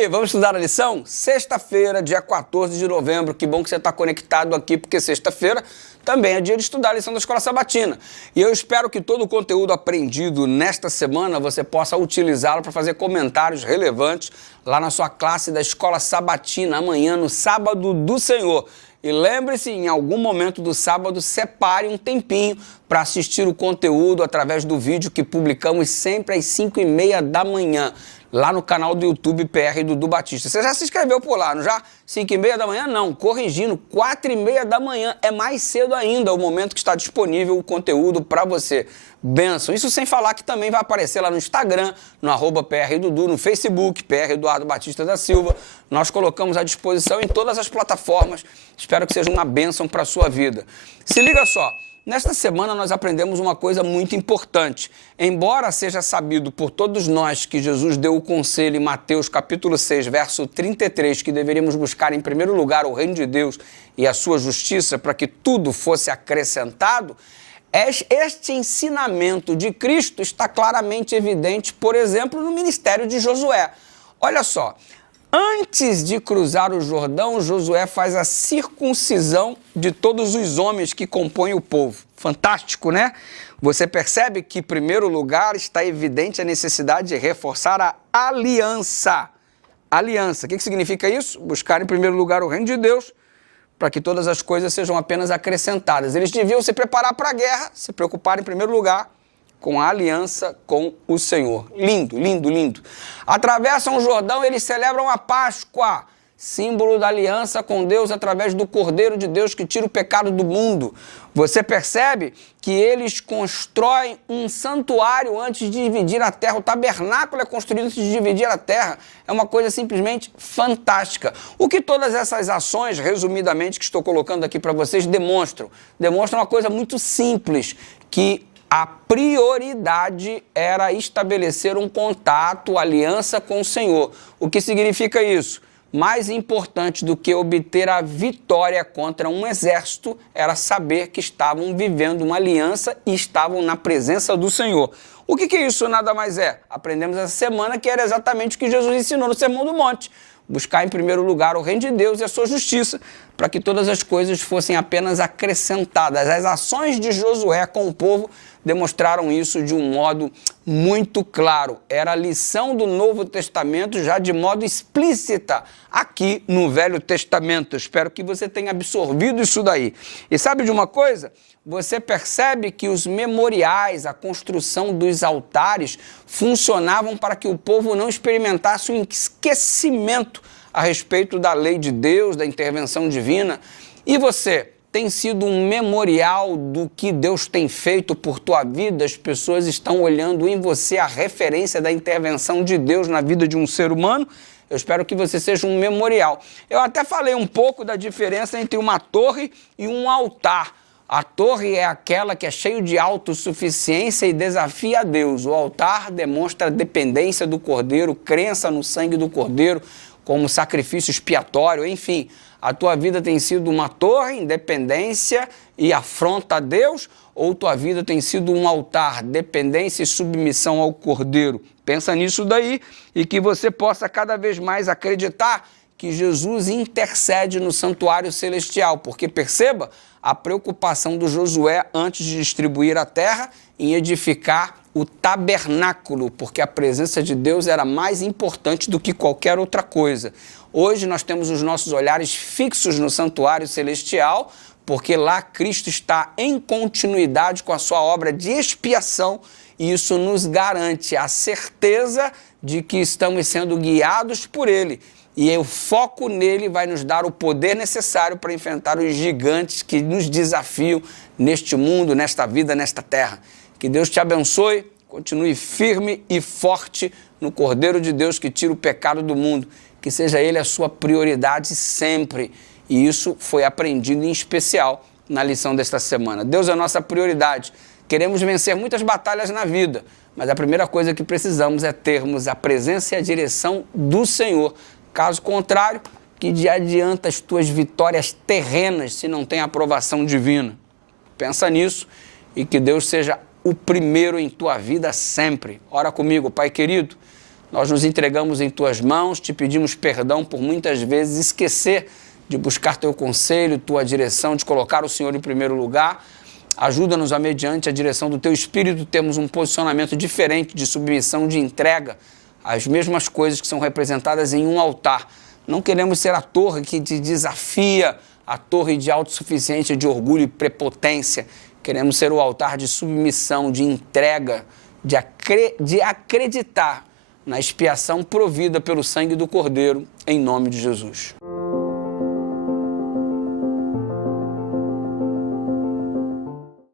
aí, vamos estudar a lição? Sexta-feira, dia 14 de novembro. Que bom que você está conectado aqui, porque sexta-feira também é dia de estudar a lição da Escola Sabatina. E eu espero que todo o conteúdo aprendido nesta semana você possa utilizá-lo para fazer comentários relevantes lá na sua classe da Escola Sabatina, amanhã, no Sábado do Senhor. E lembre-se, em algum momento do sábado, separe um tempinho para assistir o conteúdo através do vídeo que publicamos sempre às 5h30 da manhã, lá no canal do YouTube PR Dudu Batista. Você já se inscreveu por lá, não já? 5h30 da manhã? Não, corrigindo, 4h30 da manhã. É mais cedo ainda o momento que está disponível o conteúdo para você. Benção. Isso sem falar que também vai aparecer lá no Instagram, no @PR Dudu, no Facebook, PR Eduardo Batista da Silva. Nós colocamos à disposição em todas as plataformas. Espero que seja uma bênção para a sua vida. Se liga só. Nesta semana nós aprendemos uma coisa muito importante. Embora seja sabido por todos nós que Jesus deu o conselho em Mateus capítulo 6, verso 33, que deveríamos buscar em primeiro lugar o reino de Deus e a sua justiça para que tudo fosse acrescentado, este ensinamento de Cristo está claramente evidente, por exemplo, no ministério de Josué. Olha só. Antes de cruzar o Jordão, Josué faz a circuncisão de todos os homens que compõem o povo. Fantástico, né? Você percebe que, em primeiro lugar, está evidente a necessidade de reforçar a aliança. Aliança. O que significa isso? Buscar, em primeiro lugar, o reino de Deus, para que todas as coisas sejam apenas acrescentadas. Eles deviam se preparar para a guerra, se preocupar, em primeiro lugar, com a aliança com o Senhor. Lindo, lindo, lindo. Atravessam o Jordão, eles celebram a Páscoa, símbolo da aliança com Deus através do Cordeiro de Deus que tira o pecado do mundo. Você percebe que eles constroem um santuário antes de dividir a terra. O tabernáculo é construído antes de dividir a terra. É uma coisa simplesmente fantástica. O que todas essas ações, resumidamente, que estou colocando aqui para vocês, demonstram? Demonstram uma coisa muito simples, que a prioridade era estabelecer um contato, aliança com o Senhor. O que significa isso? Mais importante do que obter a vitória contra um exército era saber que estavam vivendo uma aliança e estavam na presença do Senhor. O que isso nada mais é? Aprendemos essa semana que era exatamente o que Jesus ensinou no Sermão do Monte. Buscar em primeiro lugar o reino de Deus e a sua justiça, para que todas as coisas fossem apenas acrescentadas. As ações de Josué com o povo demonstraram isso de um modo muito claro. Era a lição do Novo Testamento já de modo explícita aqui no Velho Testamento. Espero que você tenha absorvido isso daí. E sabe de uma coisa? Você percebe que os memoriais, a construção dos altares, funcionavam para que o povo não experimentasse um esquecimento a respeito da lei de Deus, da intervenção divina. E você tem sido um memorial do que Deus tem feito por tua vida? As pessoas estão olhando em você a referência da intervenção de Deus na vida de um ser humano? Eu espero que você seja um memorial. Eu até falei um pouco da diferença entre uma torre e um altar. A torre é aquela que é cheia de autossuficiência e desafia a Deus. O altar demonstra a dependência do Cordeiro, crença no sangue do Cordeiro como sacrifício expiatório, enfim. A tua vida tem sido uma torre, independência e afronta a Deus, ou tua vida tem sido um altar, dependência e submissão ao Cordeiro? Pensa nisso daí e que você possa cada vez mais acreditar que Jesus intercede no santuário celestial, porque perceba a preocupação do Josué antes de distribuir a terra em edificar o tabernáculo, porque a presença de Deus era mais importante do que qualquer outra coisa. Hoje nós temos os nossos olhares fixos no santuário celestial, porque lá Cristo está em continuidade com a sua obra de expiação, e isso nos garante a certeza de que estamos sendo guiados por Ele. E o foco nele vai nos dar o poder necessário para enfrentar os gigantes que nos desafiam neste mundo, nesta vida, nesta terra. Que Deus te abençoe, continue firme e forte no Cordeiro de Deus que tira o pecado do mundo. Que seja Ele a sua prioridade sempre. E isso foi aprendido em especial na lição desta semana. Deus é a nossa prioridade. Queremos vencer muitas batalhas na vida, mas a primeira coisa que precisamos é termos a presença e a direção do Senhor. Caso contrário, que de adianta as tuas vitórias terrenas se não tem aprovação divina? Pensa nisso e que Deus seja o primeiro em tua vida sempre. Ora comigo, Pai querido. Nós nos entregamos em Tuas mãos, te pedimos perdão por muitas vezes esquecer de buscar Teu conselho, Tua direção, de colocar o Senhor em primeiro lugar. Ajuda-nos a, mediante a direção do Teu Espírito, termos um posicionamento diferente de submissão, de entrega às mesmas coisas que são representadas em um altar. Não queremos ser a torre que te desafia, a torre de autossuficiência, de orgulho e prepotência. Queremos ser o altar de submissão, de entrega, de acreditar na expiação provida pelo sangue do Cordeiro, em nome de Jesus.